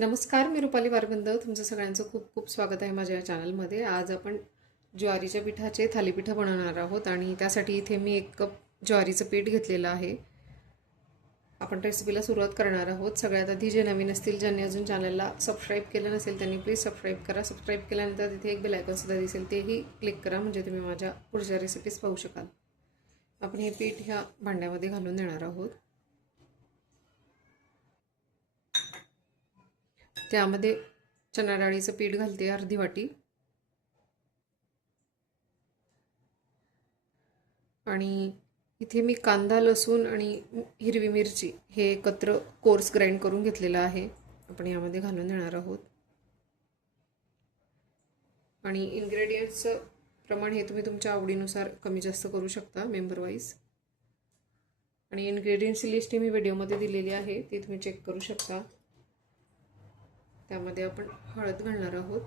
नमस्कार, मी रुपाली वारगंद. तुमचं सगळ्यांचं खूप खूप स्वागत आहे माझ्या या चॅनलमध्ये. आज आपण ज्वारीच्या पिठाचे थालीपीठं बनवणार आहोत आणि त्यासाठी इथे मी 1 कप ज्वारीचं पीठ घेतलेलं आहे. आपण रेसिपीला सुरुवात करणार आहोत. सगळ्यात आधी जे नवीन असतील, ज्यांनी अजून चॅनलला सबस्क्राईब केलं नसेल त्यांनी प्लीज सबस्क्राईब करा. सबस्क्राईब केल्यानंतर तिथे एक बेल आयकॉनसुद्धा दिसेल, तेही क्लिक करा म्हणजे तुम्ही माझ्या पुढच्या रेसिपीज पाहू शकाल. आपण हे पीठ ह्या भांड्यामध्ये घालून देणार आहोत. त्यामध्ये चणा डाळीचं पीठ घालते अर्धी वाटी आणि इथे मी कांदा, लसूण आणि हिरवी मिरची हे एकत्र कोर्स ग्राइंड करून घेतलेलं आहे. आपण यामध्ये घालून देणार आहोत आणि इन्ग्रेडियंट्सचं प्रमाण हे तुम्ही तुमच्या आवडीनुसार कमी जास्त करू शकता मेंबर वाईज. आणि इन्ग्रेडियंट्सची लिस्ट मी व्हिडिओमध्ये दिलेली आहे, ती तुम्ही चेक करू शकता. त्यामध्ये आपण हळद घालणार आहोत,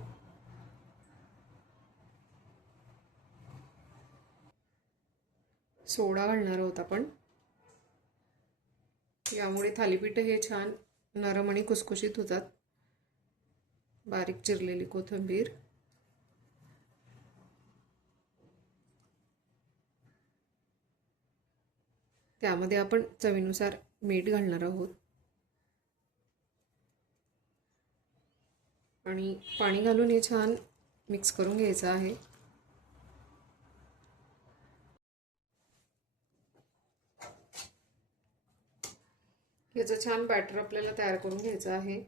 सोडा घालणार आहोत आपण. यामुळे थालीपीठ हे छान नरम आणि खुसखुशीत होतात. बारीक चिरलेली कोथिंबीर, त्यामध्ये आपण चवीनुसार मीठ घालणार आहोत आणि पाणी घालून हे छान मिक्स करून घ्यायचं आहे. याचं छान बॅटर आपल्याला तयार करून घ्यायचं आहे.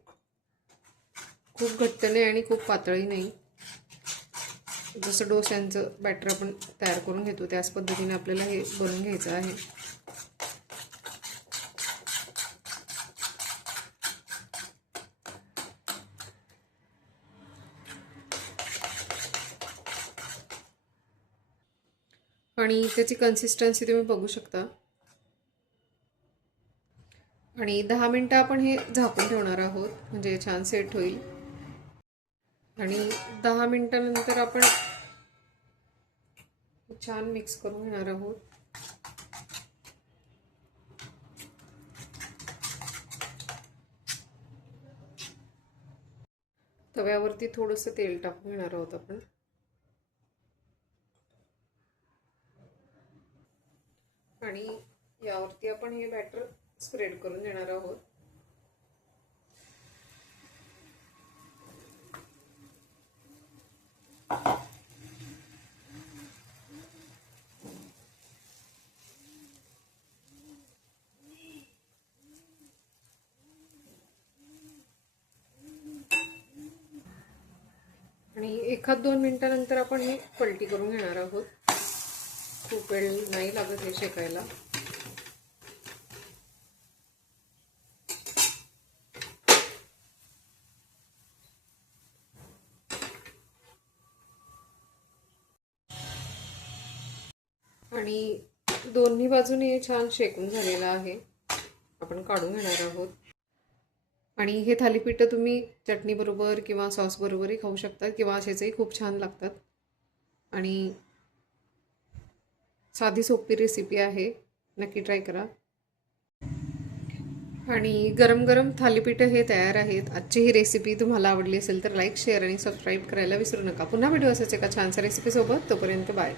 खूप घट्ट नाही आणि खूप पातळही नाही. जसं डोश्यांचं बॅटर आपण तयार करून घेतो त्याच पद्धतीने आपल्याला हे बनवून घ्यायचं आहे. आणि त्याची कन्सिस्टन्सी तुम्ही बघू शकता. आणि 10 मिनिटं आपण हे झाकून ठेवणार आहोत म्हणजे छान सेट होईल. आणि 10 मिनिटांनंतर आपण छान मिक्स करून घेणार आहोत. तव्यावरती थोडंसं तेल टाकून घेणार आहोत आपण आणि यावरती आपण हे बॅटर स्प्रेड करून देणार आहोत. आणि 1-2 मिनिटांनंतर आपण हे पलटी करून घेणार आहोत. खूप वेळ नाही लागत हे शेकायला. आणि दोन्ही बाजूने छान शेकून झालेलं आहे. आपण काढून घेणार आहोत. आणि हे थालीपीठ तुम्ही चटणी बरोबर किंवा सॉस बरोबरही खाऊ शकता किंवा असेचही खूप छान लागतात. आणि साधी सोपी रेसिपी आहे, नक्की ट्राय करा. आणि गरम गरम थालीपीठं हे तयार आहेत. आजची ही रेसिपी तुम्हाला आवडली असेल तर लाईक, शेअर आणि सबस्क्राईब करायला विसरू नका. पुन्हा व्हिडिओ असाच एका छानशा रेसिपीसोबत. तोपर्यंत बाय.